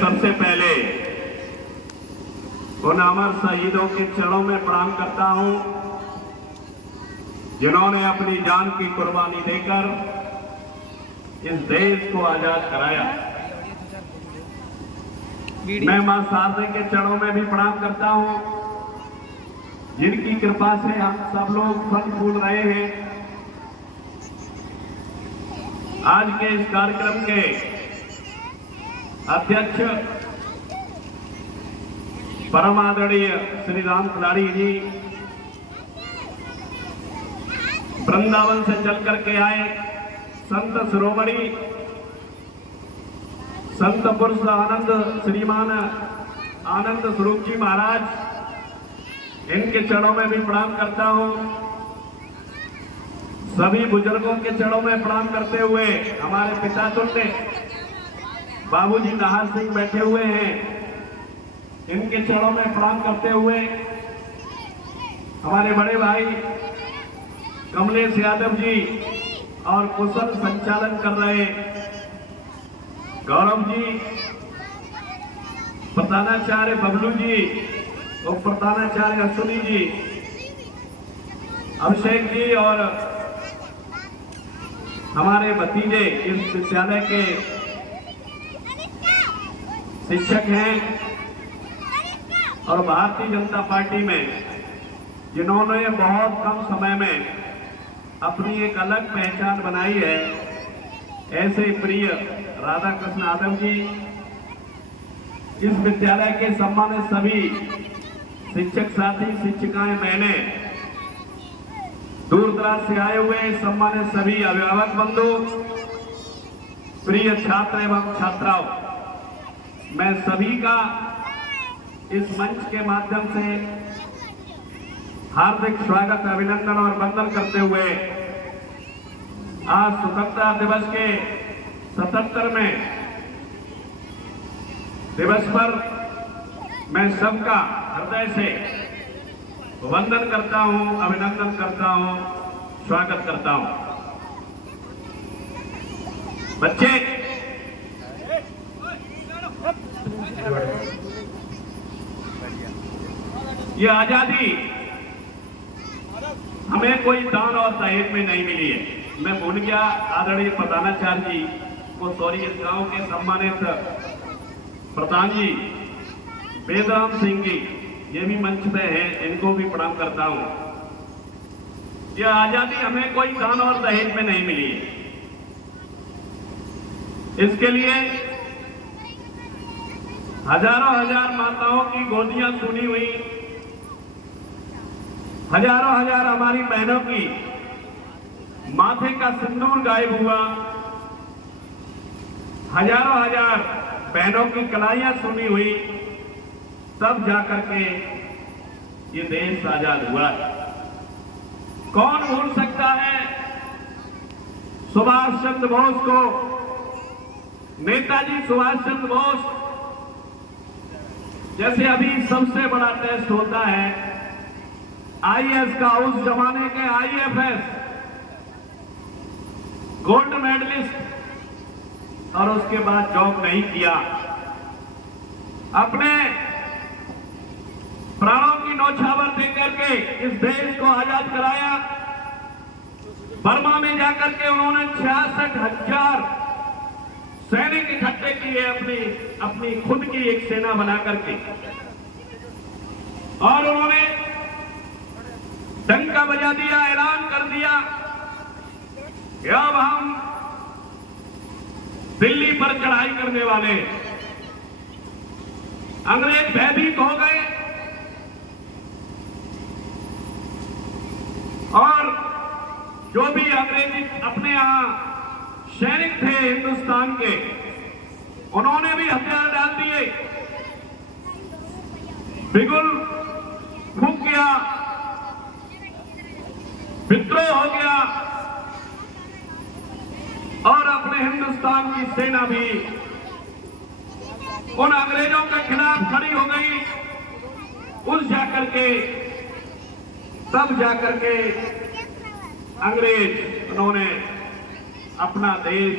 सबसे पहले उन अमर शहीदों के चरणों में प्रणाम करता हूं जिन्होंने अपनी जान की कुर्बानी देकर इस देश को आजाद कराया। मैं मां शारदे के चरणों में भी प्रणाम करता हूं जिनकी कृपा से हम सब लोग फल फूल रहे हैं। आज के इस कार्यक्रम के अध्यक्ष परम आदरणीय श्री राम खिलाड़ी जी वृंदावन से चल करके आए संत शिरोमणि संत पुरुष आनंद श्रीमान आनंद स्वरूप जी महाराज, इनके चरणों में भी प्रणाम करता हूं। सभी बुजुर्गों के चरणों में प्रणाम करते हुए हमारे पिता तुल्य बाबूजी नाहर सिंह बैठे हुए हैं, इनके चरणों में प्रणाम करते हुए हमारे बड़े भाई कमलेश यादव जी और कुशल संचालन कर रहे गौरव जी, प्रधानाचार्य बबलू जी और प्रधानाचार्य अश्विनी जी, अभिषेक जी और हमारे भतीजे इस विद्यालय के शिक्षक हैं और भारतीय जनता पार्टी में जिन्होंने बहुत कम समय में अपनी एक अलग पहचान बनाई है, ऐसे प्रिय राधा कृष्ण यादव जी, इस विद्यालय के सम्मानित सभी शिक्षक साथी शिक्षिकाएं बहनें, दूर दराज से आए हुए सम्मानित सभी अभिभावक बंधु, प्रिय छात्र एवं छात्राओं, मैं सभी का इस मंच के माध्यम से हार्दिक स्वागत, अभिनंदन और वंदन करते हुए आज स्वतंत्रता दिवस के 77वें दिवस पर मैं सबका हृदय से वंदन करता हूं, अभिनंदन करता हूं, स्वागत करता हूं। बच्चे, ये आजादी हमें कोई दान और दहेज में नहीं मिली है। मैं भूल गया आदरणीय प्रधानाचार्य जी को, सॉरी, इस गांव के सम्मानित प्रधान जी वेदराम सिंह जी, ये भी मंच पे हैं, इनको भी प्रणाम करता हूं। यह आजादी हमें कोई दान और दहेज में नहीं मिली है। इसके लिए हजारों हजार माताओं की गोदियां सुनी हुई, हजारों हजार हमारी बहनों की माथे का सिंदूर गायब हुआ, हजारों हजार बहनों की कलाइयां सुनी हुई, तब जाकर के ये देश आजाद हुआ। कौन भूल सकता है सुभाष चंद्र बोस को, नेताजी सुभाष चंद्र बोस। जैसे अभी सबसे बड़ा टेस्ट होता है आईएएस का, उस जमाने के आईएफएस गोल्ड मेडलिस्ट, और उसके बाद जॉब नहीं किया, अपने प्राणों की नौछावर देकर के इस देश को आजाद कराया। बर्मा में जाकर के उन्होंने 66,000 सैनिक इकट्ठे किए, अपनी खुद की एक सेना बना करके, और उन्होंने डंका बजा दिया, ऐलान कर दिया कि अब हम दिल्ली पर चढ़ाई करने वाले। अंग्रेज भयभीत हो गए और जो भी अंग्रेजी अपने यहां सैनिक थे हिंदुस्तान के, उन्होंने भी हथियार डाल दिए, बिगुल फूंक गया, विद्रोह हो गया और अपने हिंदुस्तान की सेना भी उन अंग्रेजों के खिलाफ खड़ी हो गई। उस जाकर के तब जाकर के अंग्रेज उन्होंने अपना देश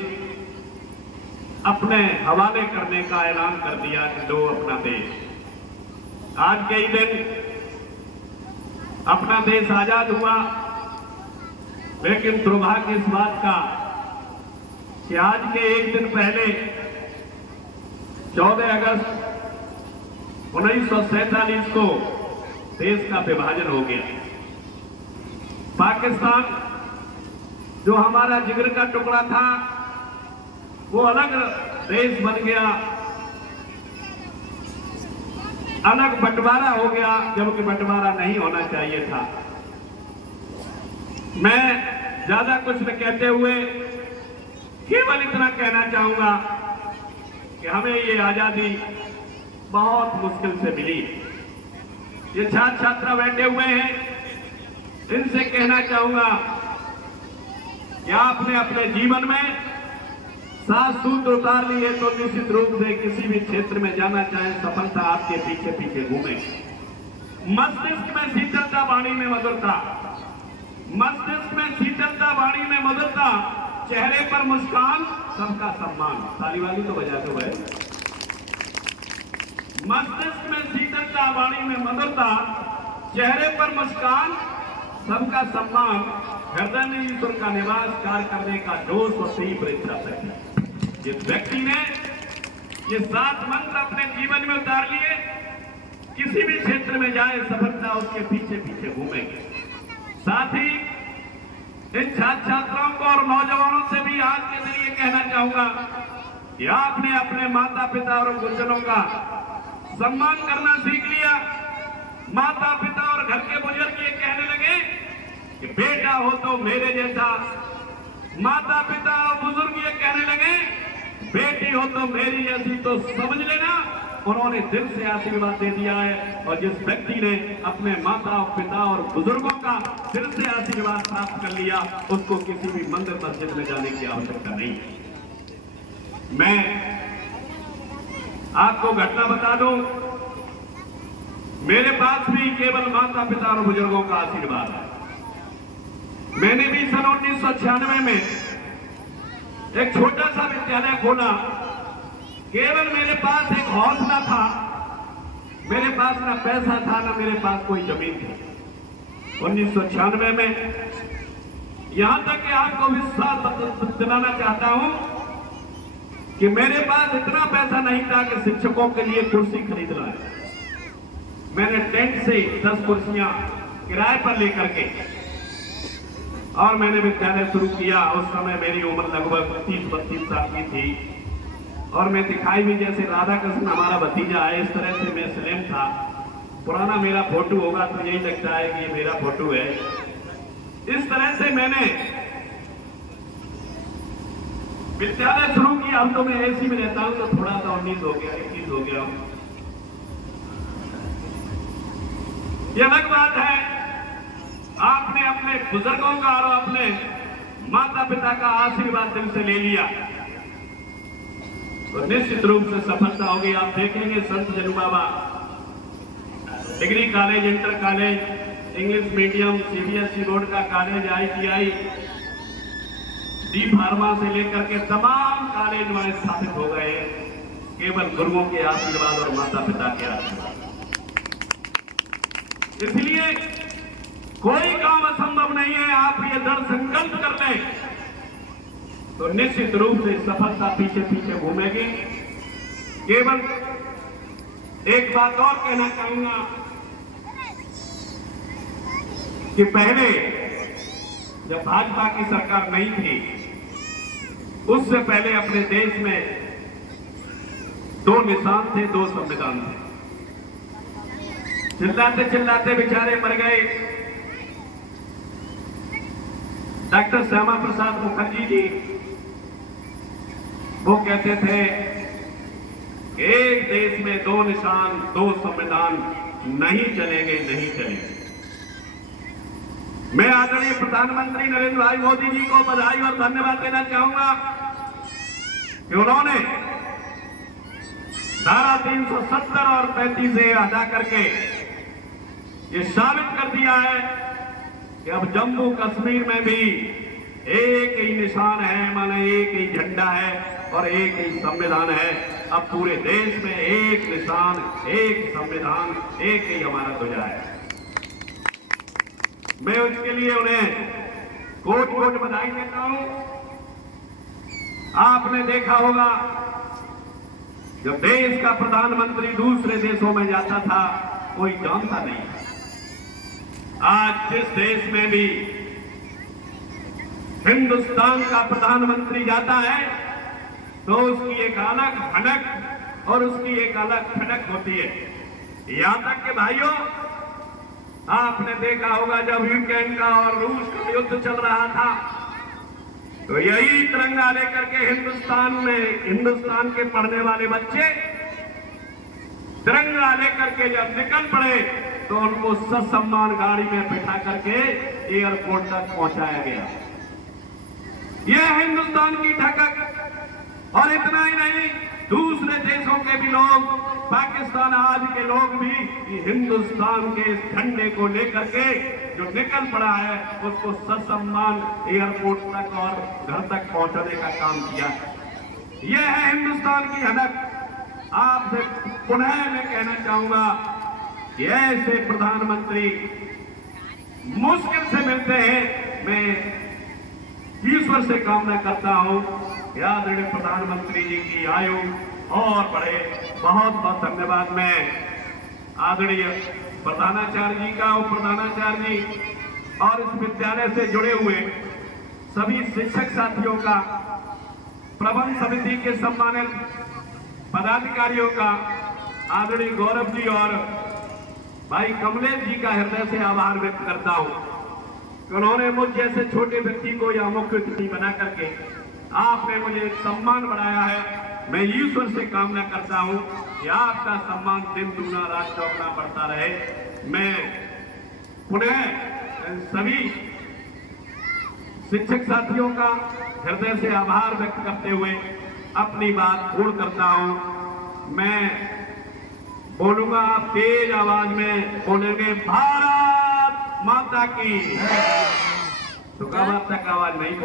अपने हवाले करने का ऐलान कर दिया कि लो अपना देश। आज के ही दिन अपना देश आजाद हुआ, लेकिन दुर्भाग्य इस बात का कि आज के एक दिन पहले 14 अगस्त 1947 को देश का विभाजन हो गया। पाकिस्तान जो हमारा जिगर का टुकड़ा था वो अलग देश बन गया, अलग बंटवारा हो गया, जबकि बंटवारा नहीं होना चाहिए था। मैं ज्यादा कुछ न कहते हुए केवल इतना कहना चाहूंगा कि हमें ये आजादी बहुत मुश्किल से मिली। ये छात्र छात्रा बैठे हुए हैं, इनसे कहना चाहूंगा कि आपने अपने जीवन में 7 सूत्र उतार लिए तो निश्चित रूप से किसी भी क्षेत्र में जाना चाहे सफलता आपके पीछे पीछे घूमे। मस्तिष्क में शीतलता, वाणी में मधुरता, मस्तिष्क में शीतलता, वाणी में मधुरता, चेहरे पर मुस्कान, सबका सम्मान। ताली वाली तो बजाते हुए। मस्तिष्क में शीतलता, वाणी में मधुरता, चेहरे पर मुस्कान, सबका सम्मान, हृदय में ईश्वर का निवास, कार्य करने का जोश और तीव्र इच्छा शक्ति। जिस व्यक्ति ने ये 7 मंत्र अपने जीवन में उतार लिए, किसी भी क्षेत्र में जाए सफलता उसके पीछे पीछे घूमेंगे। साथ ही इन छात्र छात्राओं को और नौजवानों से भी आज के जरिए कहना चाहूंगा कि आपने अपने माता पिता और गुरुजनों का सम्मान करना सीख लिया। माता पिता और घर के बुजुर्ग ये कहने लगे कि बेटा हो तो मेरे जैसा, माता पिता और बुजुर्ग ये कहने लगे बेटी हो तो मेरी जैसी, तो समझ लेना उन्होंने दिल से आशीर्वाद दे दिया है। और जिस व्यक्ति ने अपने माता पिता और बुजुर्गों का दिल से आशीर्वाद प्राप्त कर लिया, उसको किसी भी मंदिर मस्जिद में जाने की आवश्यकता नहीं। मैं आपको घटना बता दूं, मेरे पास भी केवल माता पिता और बुजुर्गों का आशीर्वाद है। मैंने भी सन 1996 में एक छोटा सा विद्यालय खोला। केवल मेरे पास एक हौसला था, मेरे पास ना पैसा था, ना मेरे पास कोई जमीन थी। 1996 में यहां तक कि आपको विश्वास दिलाना चाहता हूं कि मेरे पास इतना पैसा नहीं था कि शिक्षकों के लिए कुर्सी खरीद लाए। मैंने टेंट से 10 कुर्सियां किराए पर लेकर के और मैंने विद्यालय शुरू किया। उस समय मेरी उम्र लगभग 30-32 साल की थी और मैं दिखाई भी जैसे राधा कृष्ण हमारा भतीजा है, इस तरह से मैं स्लिम था। पुराना मेरा फोटो होगा तो यही लगता है कि ये मेरा फोटो है। इस तरह से मैंने विद्यालय शुरू किया। अब तो मैं एसी में रहता हूं तो थोड़ा सा 19 हो गया, 21 हो गया। ये अलग बात है, आपने अपने बुजुर्गों का और अपने माता पिता का आशीर्वाद दिल से ले लिया तो निश्चित रूप से सफलता होगी। आप देखेंगे Sant Janu Baba degree college, inter college, English medium, CBSE board का कॉलेज, ITI, डी फार्मा से लेकर के तमाम कॉलेज वहां स्थापित हो गए केवल गुरुओं के आशीर्वाद और माता पिता के आशीर्वाद। इसलिए कोई काम असंभव नहीं है। आप ये दृढ़ संकल्प कर लें तो निश्चित रूप से सफलता पीछे पीछे घूमेगी। केवल एक बात और कहना चाहूंगा कि पहले जब भाजपा की सरकार नहीं थी, उससे पहले अपने देश में 2 निशान थे, 2 संविधान थे। चिल्लाते चिल्लाते बेचारे मर गए। डॉक्टर श्यामा प्रसाद मुखर्जी जी वो कहते थे एक देश में 2 निशान 2 संविधान नहीं चलेंगे, नहीं चलेंगे। मैं आदरणीय प्रधानमंत्री नरेंद्र भाई मोदी जी को बधाई और धन्यवाद देना चाहूंगा कि उन्होंने धारा 370 और 35A हटा करके ये साबित कर दिया है कि अब जम्मू कश्मीर में भी एक ही निशान है, माने एक ही झंडा है और एक ही संविधान है। अब पूरे देश में एक निशान, एक संविधान, एक ही हमारा ध्वजा है। मैं उसके लिए उन्हें कोट कोट बधाई देता हूं। आपने देखा होगा जब देश का प्रधानमंत्री दूसरे देशों में जाता था कोई जानता नहीं। आज जिस देश में भी हिंदुस्तान का प्रधानमंत्री जाता है तो उसकी एक अलग भनक और उसकी एक अलग ठनक होती है। यहां तक कि भाइयों, आपने देखा होगा जब यूक्रेन का और रूस का युद्ध चल रहा था तो यही तिरंगा लेकर के हिंदुस्तान के पढ़ने वाले बच्चे तिरंगा लेकर के जब निकल पड़े तो उनको ससम्मान गाड़ी में बिठा करके एयरपोर्ट तक पहुंचाया गया। यह हिंदुस्तान की ठकक। और इतना ही नहीं, दूसरे देशों के भी लोग, पाकिस्तान आज के लोग भी हिंदुस्तान के इस झंडे को लेकर के जो निकल पड़ा है उसको ससम्मान एयरपोर्ट तक और घर तक पहुंचाने का काम किया है। यह है हिंदुस्तान की हनक। आपसे पुनः मैं कहना चाहूंगा कि ऐसे प्रधानमंत्री मुश्किल से मिलते हैं। मैं ईश्वर से कामना करता हूं कि आदरणीय प्रधानमंत्री जी की आयु और बढ़े। बहुत बहुत धन्यवाद। मैं आदरणीय प्रधानाचार्य जी का, उप प्रधानाचार्य जी और इस विद्यालय से जुड़े हुए सभी शिक्षक साथियों का, प्रबंध समिति के सम्मानित पदाधिकारियों का, आदरणीय गौरव जी और भाई कमलेश जी का हृदय से आभार व्यक्त करता हूं। उन्होंने मुझ जैसे छोटे व्यक्ति को यह मुख्य अतिथि बना करके आपने मुझे सम्मान बढ़ाया है। मैं ईश्वर से कामना करता हूं कि आपका सम्मान दिन दूना रात चौगुना बढ़ता रहे। मैं पुनः सभी शिक्षक साथियों का हृदय से आभार व्यक्त करते हुए अपनी बात पूर्ण करता हूं। मैं बोलूंगा, आप तेज आवाज में बोलेंगे भारत माता की। तो कब अब तक आवाज नहीं